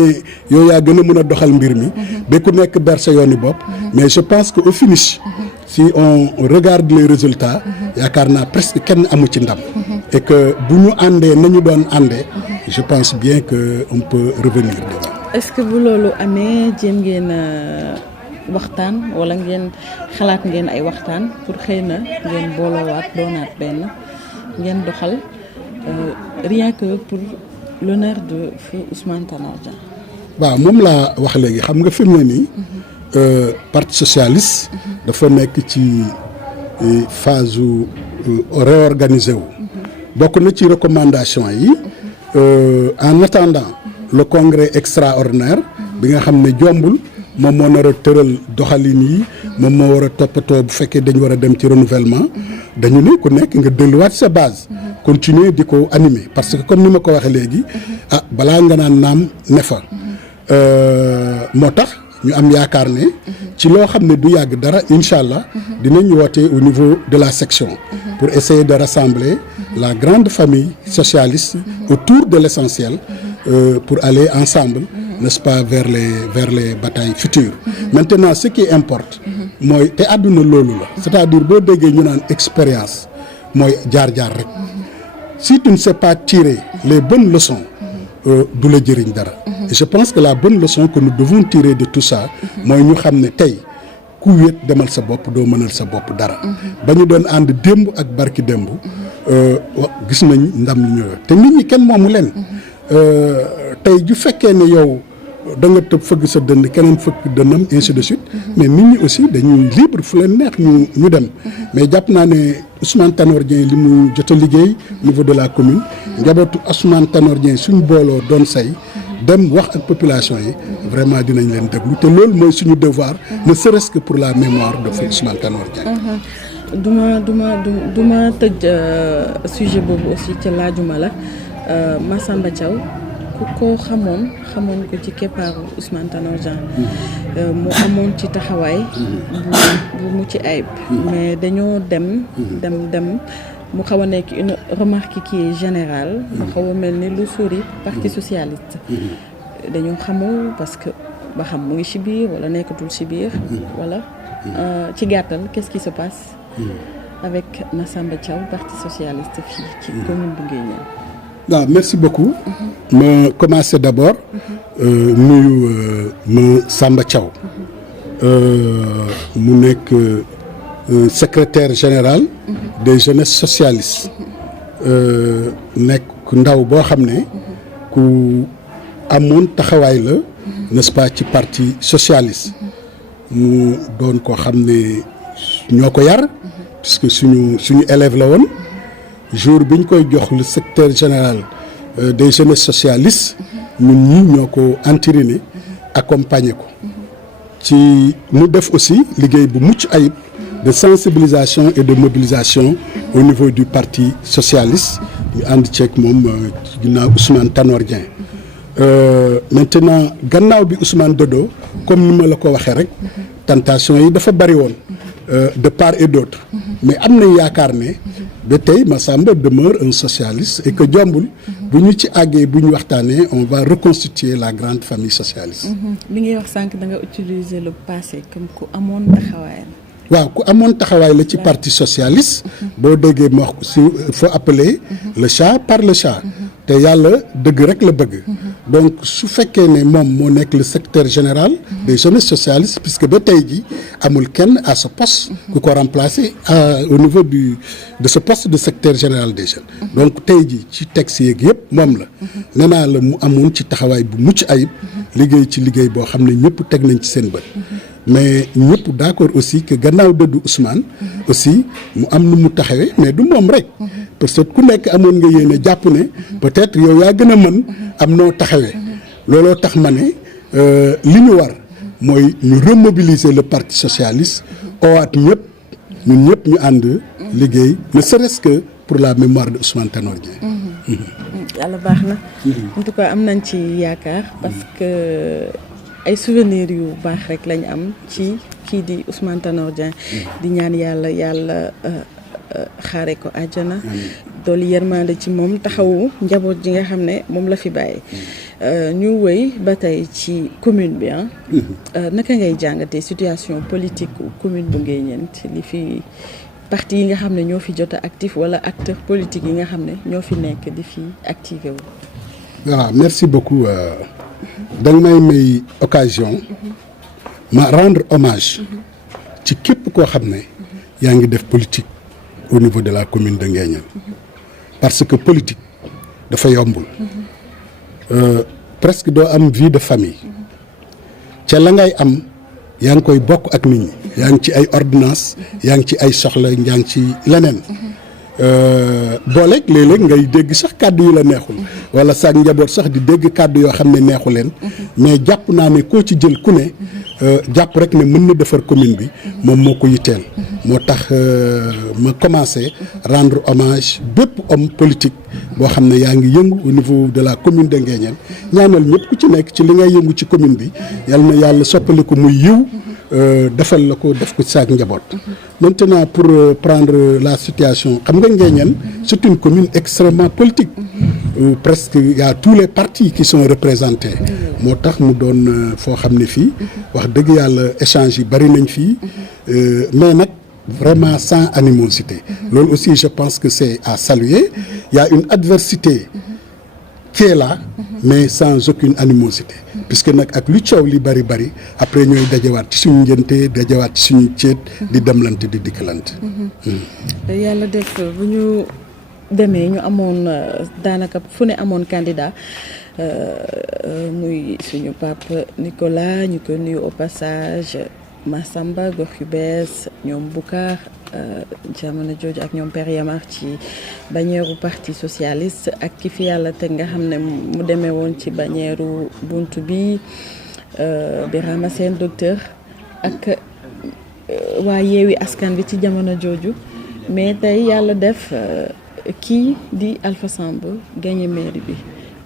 yow yaa gën a mën a doxal mbir mi ba ku nekk ber sa yooni bopp mais je pense que au finish si on regarde les résultats yaakaar naa presque kenn amu ci ndam et que bu ñu àndee nañu doon àndee je pense bien que on peut revenir devant. est-ce que bu loolu amee jéem ngeen waxtaan wala ngeen xalaat ngeen ay waxtaan pour xëy na ngeen booloowaat doonaat benn ngeen doxal rien que pour l'honneur de feu Ousmane Tanor Dieng. waaw moom laa wax léegi xam nga fi mu ne nii parti socialiste dafa nekk ci phase réorganisé wu bokk na ci recommandation yi en attendant le congrès extraordinaire bi nga xam ne jombul moom moo nar a tëral doxalin yi moom moo war a toppatoo bu fekkee dañ war a dem ci renouvellement dañu ne ku nekk nga delluwaat sa base continuer di ko animer parce que comme ni ma ko waxee léegi balaa nga naan naam ne fa moo tax ñu am yaakaar ne ci loo xam ne du yàgg dara incha allah dinañ woote au niveau de la section pour essayer de rassembler la grande famille socialiste autour de l'essentiel pour aller ensemble n'est-ce pas vers les batailles futures maintenant ce qui importe mooy te àdduna loolu la c'est-à-dire boo déggee ñu naan expérience mooy jaar-jaar rek si tu ne sais pas tirer les bonnes leçons du la jëriñ dara et je pense que la bonne leçon que nous devons tirer de tout ça mooy ñu xam ne tey ku wéet demal sa bopp doo mënal sa bopp dara ba ñu doon ànd démb ak barki démb gis nañ ndam li ñëw te nit ñi kenn moomu leen tey ju fekkee ne yow da nga tëb fëgg sa dënd keneen fëgg dënnam ainsi de suite mais nit ñi aussi dañuy libre fu leen neex ñu dem mais jàpp naa ne Ousmane Tanor Dieng li mu jot a liggéey au niveau de la commune njabootu Ousmane Tanor Dieng suñu booloo doon say dem wax ak population yi vraiment dinañ leen déglu te loolu mooy suñu devoir ne serait-ce que pour la mémoire de feu Ousmane Tanor Dieng. du ma tëj sujet boobu aussi ca laajuma la Massamba Thiaw ku ko xamoon ko ci keppaaru Ousmane Tanor Dieng mu amoon ci taxawaay bu mu ci ayib mais dañoo dem mu xaw a nekk une remarque qui est générale mu xaw a mel ni lu sori parti socialiste dañoo xamul parce que ba xam mu ngi ci biir wala nekkatul ci biir wala ci gàttal qu'est-ce qui se passe avec Massamba Thiaw parti socialiste fii ci commune bu Nguéniène. waaw merci beaucoup ma commencer d'abord nuyu Massamba Thiaw mu nekk secrétaire général des jeunesses socialistes nekk ndaw boo xam ne ku amoon taxawaay la n'est-ce pas ci parti socialiste mu doon koo xam ne ñoo ko yar puisque suñu élève la woon jour bi ñu koy jox le secrétaire général des jeunesses socialistes ñun ñi ñoo ko entériné accompagner ko ci mu def aussi liggéey bu mucc ayib de sensibilisation et de mobilisation au niveau du parti socialiste ñu ànd ceeg moom ginnaaw Ousmane Tanor Dieng maintenant gannaaw bi Ousmane dodo comme ni ma la ko waxee rek tentation yi dafa bari woon de part et d'autre mais am nañ yaakaar ne ba tey Massamba demeure un socialiste et que jombul bu ñu ci àggee bu ñu waxtaanee on va reconstituer la grande famille socialiste. bi ngay wax sànq da nga utiliser le passé comme ku amoon taxawaayam. waaw ku amoon taxawaay la ci parti socialiste boo déggee ma wax si il faut appeler le chat par le chat te yàlla dëgg rek la bëgg donc su fekkee ne moom moo nekk le secrétaire général des jeunesses socialistes puisque ba tey ji amul kenn à ce poste ku ko remplacer au niveau de ce poste de secrétaire général des jeunes donc tey ji ci texte yeeg yëpp moom la nee naa la mu amoon ci taxawaay bu mucc ayib liggéey ci liggéey boo xam ne ñëpp teg nañ ci seen bët mais ñëpp d'accord aussi que gannaaw dëddu Ousmane aussi mu am nu mu taxawee mais du moom rek parce que ku nekk amoon nga yéene jàpp ne peut-être yow yaa gën a mën am noo taxawee looloo tax ma ne li ñu war mooy ñu remobiliser le parti socialiste owaat ñun ñëpp ñu ànd liggéey ne serait-ce que pour la mémoire de Ousmane Tanor Dieng. yàlla baax na. en tout cas am nañ ci yaakaar parce que ay souvenirs yu baax rek lañ am ci kii di Ousmane Tanor Dieng di ñaan yàlla xaare ko àjjana doolu yërmande ci moom taxawu njaboot ji nga xam ne moom la fi bàyyi ñu wëy ba tey ci commune bi naka ngay jàngatee situation politique commune bu Nguéniène li fi parti yi nga xam ne ñoo fi jot a actif wala acteurs politiques yi nga xam ne ñoo fi nekk di fi activé wu. voilà merci beaucoup danga may occasion ma rendre hommage ci képp koo xam ne yaa ngi def politique au niveau de la commune de Nguéniène parce que politique dafa yombul presque doo am vie de famille ca la ngay am yaa ngi koy bokk ak nit ñi yaa ngi ci ay ordonnance yaa ngi ci ay soxla yaa ngi ci leneen booleeg léeg-léeg ngay dégg sax kàddu yu la neexul wala sax njaboot sax di dégg kàddu yoo xam ne neexu leen mais jàpp naa ne koo ci jël ku ne jàpp rek ne mën na defar commune bi moom moo ko yitteel moo tax ma commencé rendre hommage bépp homme politique boo xam ne yaa ngi yëngu au niveau de la commune de Nguéniène ñaanal ñëpp ku ci nekk ci li ngay yëngu ci commune bi yal na yàlla soppali ko muy yiw defal la ko def ko saak njaboot. Maintenant pour prendre la situation xam nga Nguéniène c'est une commune extrêmement politique presque il y a tous les partis qui sont représentés moo tax mu doon foo xam ne fii wax dëgg yàlla échange yi bari nañ fii mais nag vraiment sans animosité loolu aussi je pense que c'est à saluer il y a une adversité qui est là mais sans aucune animosité puisque nag ak lu coow li bari après ñooy dajawaat ci suñu njënte dajawaat ci suñu ceet di demlante di dikkalante yàlla def bu ñu demee ñu amoon daanaka fu ne amoon candidat muy suñu pape Nicolas ñu ko nuyu au passage Massamba gox yu bees ñoom Boucar jamono jooju ak ñoom Père Yamar ci bannière parti socialiste ak ki fi yàlla teg nga xam ne mu demee woon ci bannière buntu bi Birama Sène docteur ak waa Yewwi Askan Wi ci jamono jooju mais tey yàlla def kii di Alpha Samb gagné mairie bi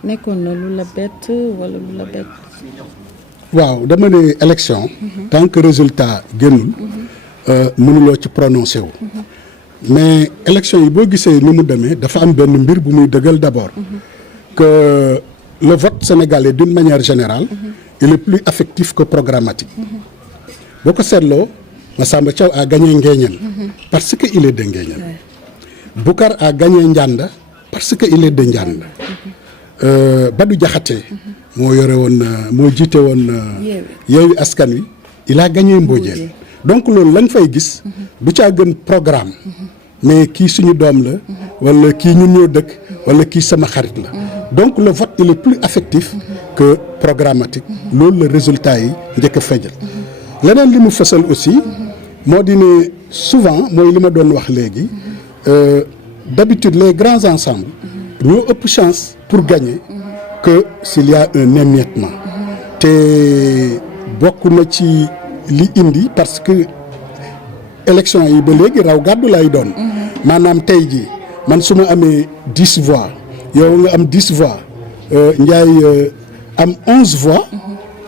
nekkoon na lu la bett wala lu la bett. waaw dama ne élection tant que résultat génnul mënuloo ci prononcé wu mais élection yi boo gisee ni mu demee dafa am benn mbir bu muy dëggal d'abord que le vote sénégalais d'une manière générale il est plus affectif que programmatique boo ko seetloo Massamba Thiaw a gagné Nguéniène parce que il est de Nguéniène Boucar a gagné Ndianda parce que il est de Ndianda Badou Diakhaté moo yore woon moo jiite woon Yewwi Askan Wi il a gagné Mbodiène donc loolu lañ fay gis du caa gën programme mais kii suñu doom la wala kii ñun ñoo dëkk wala kii sama xarit la donc le vote il est plus affectif que programmatique loolu la résultat yi njëkk a fejal leneen li mu fësal aussi moo di ne souvent mooy li ma doon wax léegi d'habitude les grands ensembles ñoo ëpp chance pour gagner que s'il y a un émiettement te bokk na ci li indi parce que élection yi ba léegi raw gàddu lay doon maanaam tey jii man su ma amee 10 voix yow nga am 10 voix Ndiaye am 11 voix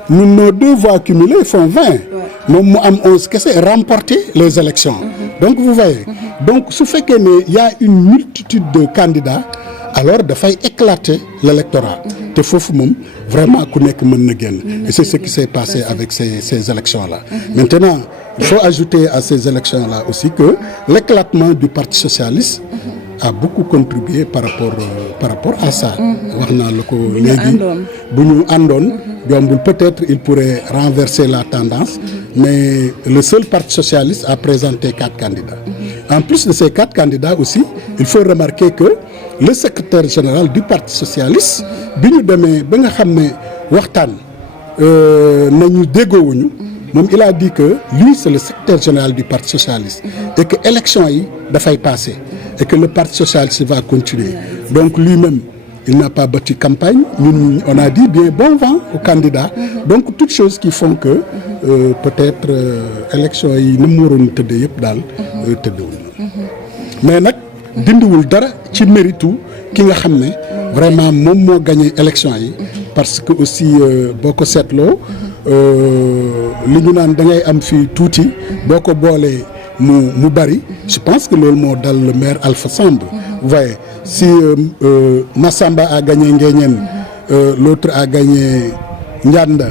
ñun nos 2 voix cumulées font 20 moom mu am 11 kese remporter les élections donc vous voyez donc su fekkee ne y a une multitude de candidats alors dafay éclater l'électorat te foofu moom vraiment ku nekk mën na génn et c'est ce qui s'est passé avec ces élections-là maintenant il faut ajouter à ces élections-là aussi que l'éclatement du Parti socialiste a beaucoup contribué par rapport à ça wax naa la ko léegi bu ñu àndoon jombul peut-être il pourrait renverser la tendance mais le seul Parti socialiste a présenté 4 candidats en plus de ces 4 candidats aussi il faut remarquer que le secrétaire général du Parti socialiste bi ñu demee ba nga xam ne waxtaan nañu déggoowuñu moom il a dit que lui c'est le secrétaire général du Parti socialiste et que élection yi dafay passer et que le Parti socialiste va continuer donc lui-même il n'a pas battu campagne ñun on a dit bien bon vent aux candidats donc toutes choses qui font que peut-être élection yi ni mu waroon tëddee yëpp daal tëddewul mais nag dindiwul dara ci méritu ki nga xam ne vraiment moom moo gagné élection yi parce que aussi boo ko seetloo li ñu naan da ngay am fii tuuti boo ko boolee mu bari je pense que loolu moo dal le maire Alpha Samb vous voyez si Massamba a gagné Nguéniène l'autre a gagné Ndianda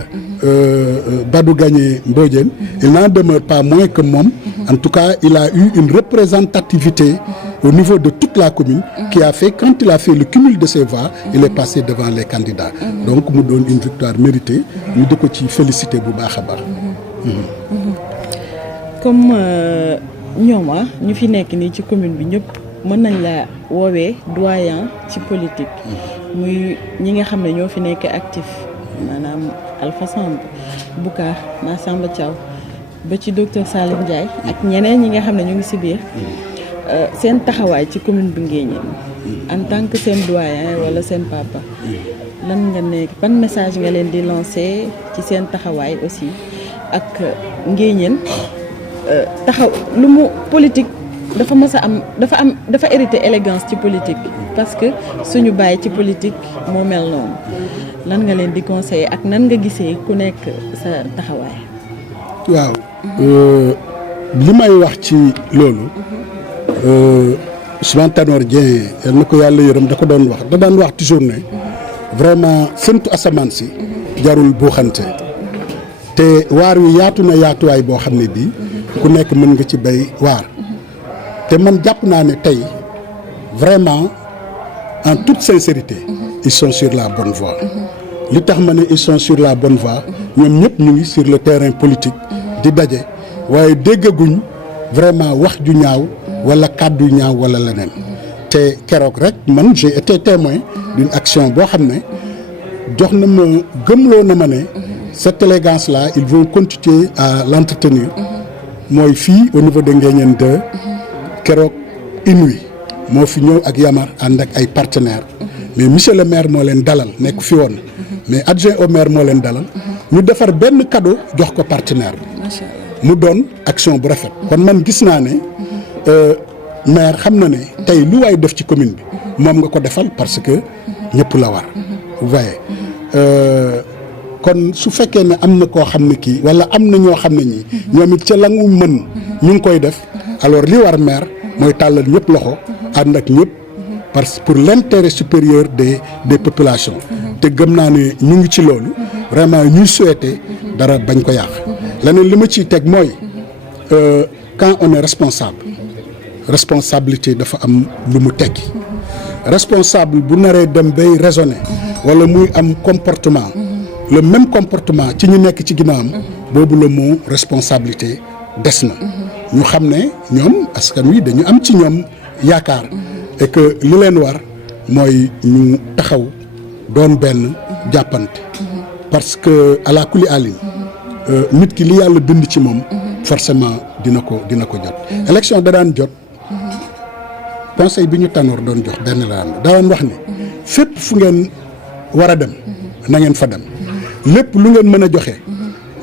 Badou gagné Mbodiène il n'en demeure pas moins que moom en tout cas il a eu une représentativité au niveau de toute la commune qui a fait quand il a fait le cumul de ses voix il est passé devant les candidats donc mu doon une victoire méritée ñu di ko ci félicité bu baax a baax comme ñoom ñu fi nekk nii ci commune bi ñëpp mën nañ la woowee doyen ci politique muy ñi nga xam ne ñoo fi nekk actif maanaam Alpha Samb Boucar Massamba Thiaw ba ci docteur Salim Ndiaye ak ñeneen ñi nga xam ne ñu ngi ci biir seen taxawaay ci commune bi Nguéniène en tant que seen doyen wala seen papa lan nga nekk ban message nga leen di lancer ci seen taxawaay aussi ak Nguéniène taxaw lu mu politique dafa mës a am dafa hérité élégance ci politique parce que suñu bàyyi ci politique moo mel noonu lan nga leen di conseiller ak nan nga gisee ku nekk sa taxawaay. waaw li may wax ci loolu Ousmane Tanor Dieng yal na ko yàlla yërëm da ko doon wax da daan wax toujours ne vraiment séntu asamaan si jarul buuxante te waar wi yaatu na yaatuwaay boo xam ne bii ku nekk mën nga ci bay waar te man jàpp naa ne tey vraiment en toute sincérité ils sont sur la bonne voie li tax ma ne ils sont sur la bonne voie ñoom ñëpp ñu ngi sur le terrain politique di daje waaye déggaguñ vraiment wax ju ñaaw wala kàddu yu ñaaw wala leneen te keroog rek man j'ai été témoin d'une action boo xam ne jox na ma gëmloo na ma ne cette élégance là ils vont continuer à l'entretenir mooy fii au niveau de Nguéniène 2 keroog Inouï moo fi ñëw ak Yamar ànd ak ay partenaires mais monsieur le maire moo leen dalal nekk fi woon mais adjoint au maire moo leen dalal ñu defar benn cadeau jox ko partenaire bi mu doon action bu rafet kon man gis naa ne maire xam na ne tey lu waay def ci commune bi moom nga ko defal parce que ñëpp la war vous voyez kon su fekkee ne am na koo xam ne kii wala am na ñoo xam ne ñi ñoom it ca la mu mën ñu ngi koy def alors li war maire mooy tàllal ñëpp loxo ànd ak ñëpp parce que pour l'intérêt supérieur des populations te gëm naa ne ñu ngi ci loolu vraiment ñuy souhaiter dara bañ ko yàq leneen li ma ciy teg mooy quand on est responsabilité dafa am lu mu tekki responsable bu naree dem bay raisonner wala muy am comportement le même comportement ci ñu nekk ci ginnaawam boobu la moo responsabilité des na ñu xam ne ñoom askan wi dañu am ci ñoom yaakaar et que li leen war mooy ñu taxaw doon benn jàppante parce que ala kulli alin nit ki li yàlla bind ci moom forcément dina ko jot élection da daan jot conseil bi ñu Tanor doon jox benn la daan wax ne fépp fu ngeen war a dem na ngeen fa dem lépp lu ngeen mën a joxe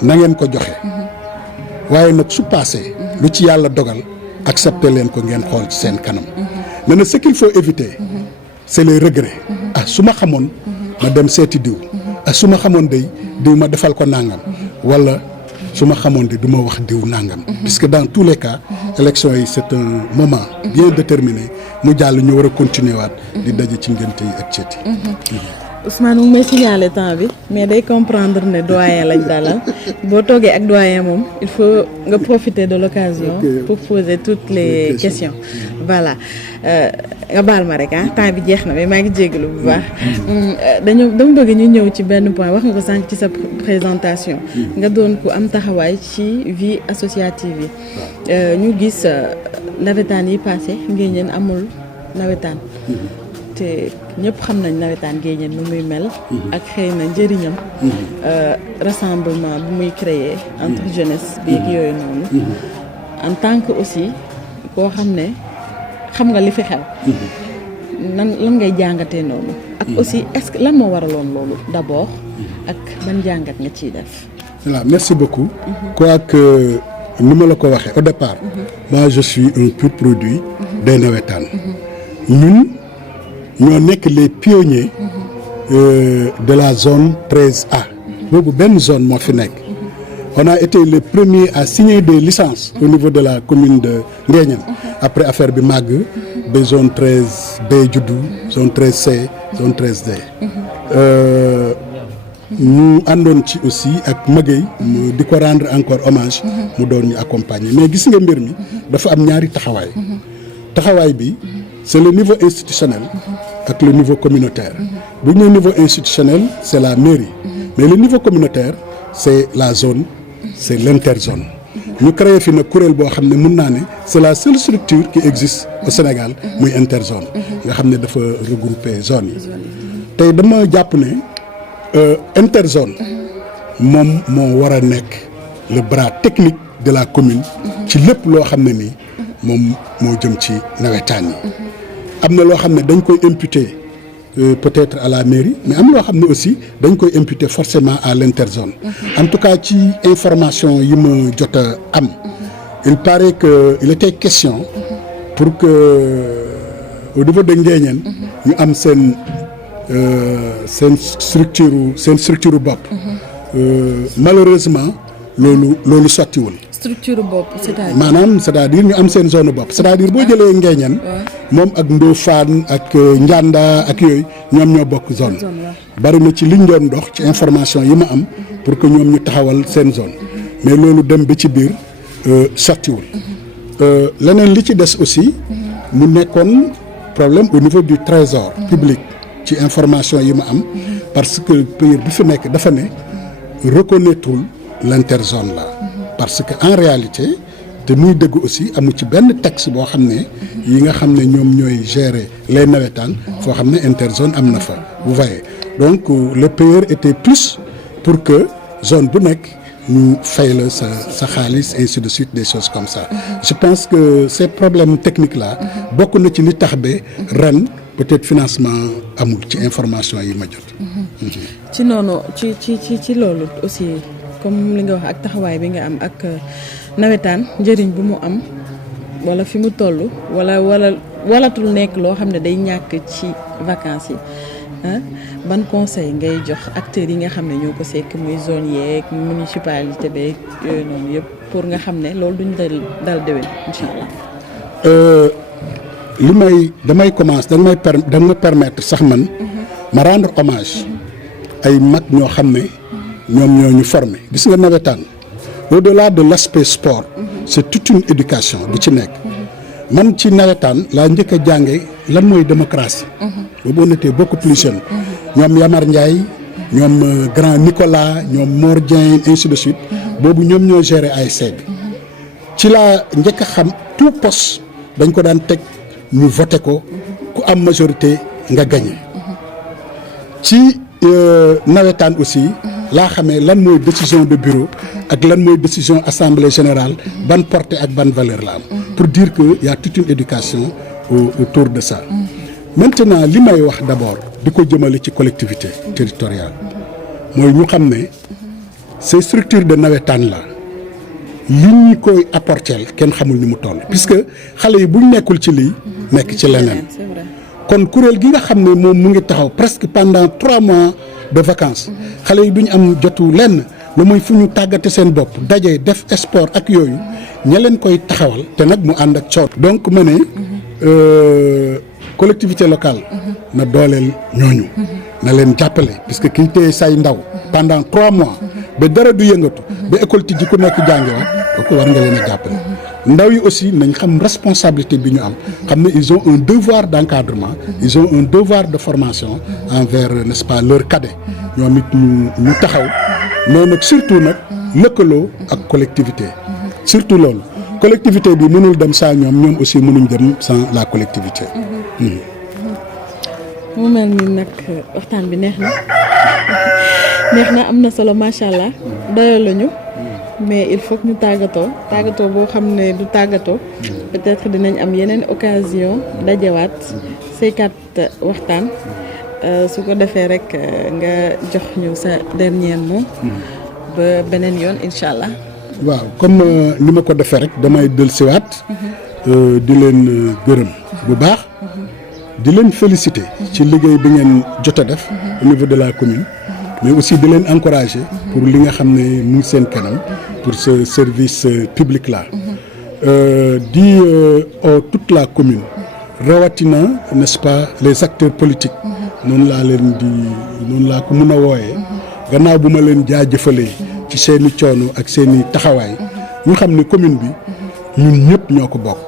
na ngeen ko joxe waaye nag su passé lu ci yàlla dogal accepter leen ko ngeen xool ci seen kanam mais nag ce qu'il faut éviter c'est les regrets su ma xamoon ma dem seeti diw su ma xamoon day diw ma defal ko nangam wala su ma xamoon de du ma wax diw nangam puisque dans tous les cas élection yi c'est un moment bien déterminé mu jàll ñu war a continuer waat di daje ci ngénte yi ak ceet yi Ousmane mu may signaler temps bi mais day comprendre ne doyen lañ dalal boo toogee ak doyen moom il faut nga profiter de l'occasion pour poser toutes les questions voilà nga baal ma rek temps bi jeex na mais maa ngi jégalu bu baax dama bëgg ñu ñëw ci benn point wax nga ko sànq ci sa présentation nga doon ku am taxawaay ci vie associative yi ñu gis nawetaan yi passé Nguéniène amul nawetaan te ñëpp xam nañ nawetaan Nguéniène nu muy mel ak xëy na njëriñam rassemblement bu muy créer entre jeunesse bi ak yooyu noonu en tant que aussi koo xam ne xam nga li fi xew lan ngay jàngatee noonu ak aussi est-ce que lan moo waraloon loolu d'abord ak ban jàngat nga ciy def. voilà merci beaucoup. Quoi que ni ma la ko waxee au départ. moi je suis un pur produit des nawetaan. ñun ñoo nekk les pionniers de la zone 13A. boobu benn zone moo fi nekk on a été les premiers à signer des licences au niveau de la commune de Nguéniène. Après affaire bi màgg ba zone 13B juddu zone 13C zone 13D. ñu àndoon ci aussi ak Maguette di ko rendre encore hommage. mu doon ñu accompagner mais gis nga mbir mi dafa am ñaari taxawaay. taxawaay bi c'est le niveau institutionnel ak le niveau communautaire. bu ñu nee niveau institutionnel c'est la mairie. mais le niveau communautaire c'est la zone c'est l'interzone. ñu créé fi nag kuréel boo xam ne mun naa ne c'est la seule structure qui existe au Sénégal muy interzone. nga xam ne dafa regrouper zone yi. tey dama jàpp ne interzone moom moo war a nekk le bras technique de la commune. ci lépp loo xam ne nii moom moo jëm ci nawetaan yi. am na loo xam ne dañ koy imputer peut-être à la mairie mais am loo xam ne aussi dañ koy imputer forcément à l'interzone. En tout cas ci information yi ma jot a am. il paraît que il était question pour que au niveau de Nguéniène ñu am seen structure bopp. Malheureusement loolu sottiwul. structure bopp c'est-à-dire ñu am seen zone bopp c'est-à-dire boo jëlee Nguéniène moom ak Ndofane ak Ndianda ak yooyu ñoom ñoo bokk zone. bari na ci liñ doon dox ci information yi ma am pour que ñoom ñu taxawal seen zone mais loolu dem ba ci biir sottiwul. leneen li ci des aussi mu nekkoon problème au niveau du trésor public ci information yi ma am parce que pays bi fi nekk dafa ne reconnaîtrul l'interzone là. parce que en réalité te muy dëgg aussi amu ci benn texte boo xam ne yi nga xam ne ñoom ñooy gérer les nawetaan foo xam ne interzone am na fa vous voyez donc le payeur était plus pour que zone bu nekk ñu fay la sa xaalis ainsi de suite des choses comme ça. je pense que ces problèmes techniques là bokk na ci li tax ba ren peut-être financement amul ci information yi ma jot. ci noonu ci loolu aussi. comme li nga wax ak taxawaay bi nga am ak nawetaan njëriñ bu mu am wala fi mu toll walatul nekk loo xam ne day ñàkk ci vacances yi ban conseil ngay jox acteurs yi nga xam ne ñoo ko sekk muy zone yeeg municipalité beeg yooyu noonu yëpp pour nga xam ne loolu duñ dal déwén incha allah. damay commencer da ma permettre sax man ma rendre hommage ay mag ñoo xam ne. ñoom ñoo ñu formé gis nga nawetaan au-delà de l'aspect sport c'est toute une éducation bu ci nekk man ci nawetaan laa njëkk a jànge lan mooy démocratie boobu on était beaucoup plus jeune ñoom Yamar Ndiaye ñoom grand Nicolas ñoom Mor Dieng ainsi de suite boobu ñoom ñoo gérer ASC bi ci laa njëkk a xam tout poste dañ ko daan teg ñu voté ko ku am majorité nga gagné ci nawetaan aussi laa xamee lan mooy décision de bureau ak lan mooy décision assemblée générale ban portée ak ban valeur la am pour dire que y a toute une éducation autour de ça. maintenant li may wax d'abord di ko jëmale ci collectivité territoriale mooy ñu xam ne ces structures de nawetaan la li ñu koy apporter kenn xamul ni mu toll puisque xale yi buñ nekkul ci lii nekk ci leneen kon kuréel gi nga xam ne moom mu ngi taxaw presque pendant 3 mois de vacances xale yi duñ am jotu lenn lu mooy fu ñu tàggate seen bopp daje def sport ak yooyu ña leen koy taxawal te nag mu ànd ak coono. donc ma ne collectivité locale na dooleel ñooñu na leen jàppale puisque kii téye say ndaw pendant 3 mois ba dara du yëngatu ba école tijji ku nekk jàngi ko war nga leen a jàppale ndaw yi aussi nañ xam responsabilité bi ñu am xam ne ils ont un devoir d'encadrement ils ont un devoir de formation envers n'est-ce pas leurs cadets ñoom it ñu taxaw mais nag surtout nag lëkkaloo ak collectivité surtout loolu collectivité bi mënul dem sans ñoom aussi mënuñ dem sans la collectivité. mu mel ni nag waxtaan bi neex na am na solo macha allah doyal lañu mais il faut que ñu tàggatoo boo xam ne du tàggatoo peut-être dinañ am yeneen occasion dajewaat saykat waxtaan su ko defee rek nga jox ñu sa dernier mot ba beneen yoon incha allah. waaw comme ni ma ko defee rek damay dellusiwaat di leen gërëm bu baax di leen féliciter ci liggéey bi ngeen jot a def au niveau de la commune mais aussi di leen encourager pour li nga xam ne mu ngi seen kanam pour ce service public là. Toute la commune rawatina n'est-ce pas les acteurs politiques noonu laa ko mën a wooyee gannaaw bu ma leen jaajëfalee ci seeni coono ak seeni taxawaay ñu xam ne commune bi ñun ñëpp ñoo ko bokk.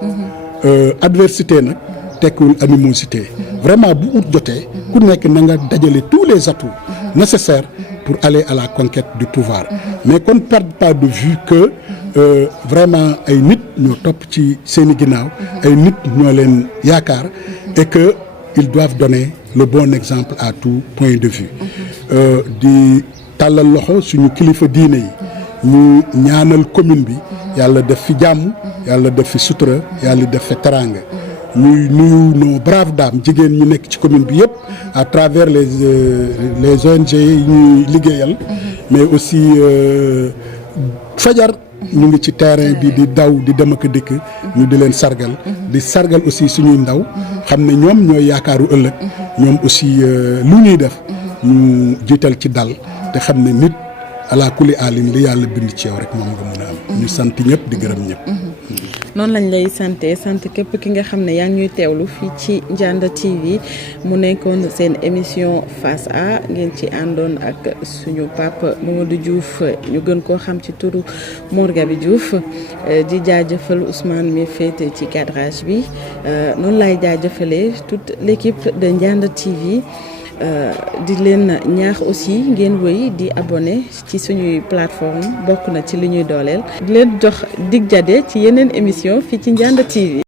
Adversité nag tekkiwul animosité vraiment bu ut jotee ku nekk na nga dajale tous les atouts nécessaires pour aller à la conquête du pouvoir mais qu'on ne perde pas de vue que vraiment ay nit ñoo topp ci seeni ginnaaw ay nit ñoo leen yaakaar et que ils doivent donner le bon exemple à tout point de vue. Di tàllal loxo suñu kilifa diine yi ñu ñaanal commune bi yàlla def fi jàmm yàlla def fi sutura yàlla def fi teraanga ñuy nuyu nos braves dames jigéen ñu nekk ci commune bi yëpp à travers les ONG yi ñuy liggéeyal mais aussi fajar ñu ngi ci terrain bi di daw di dem ak dikk ñu di leen sargal di sargal aussi suñuy ndaw xam ne ñoom ñooy yaakaaru ëllëg ñoom aussi lu ñuy def ñu jiital ci dal te xam ne nit ala kulli alin li yàlla bind ci yow rek moom nga mën a am. ñu sant ñëpp di gërëm ñëpp. noonu lañ lay sant képp ki nga xam ne yaa ngi ñuy teewlu fii ci Ndianda TV mu nekkoon seen émission Face A ngeen ci àndoon ak suñu papa Mamadou Diouf ñu gën koo xam ci turu Mor Gaby Diouf di jaajëfal Ousmane mi féete ci cadrage bi noonu lay jaajëfalee toute l'équipe de Ndianda TV. Di leen ñaax aussi ngeen wéy di abonné ci suñuy plateforme bokk na ci li ñuy dooleel di leen jox dig jade ci yeneen émission fii ci Ndianda TV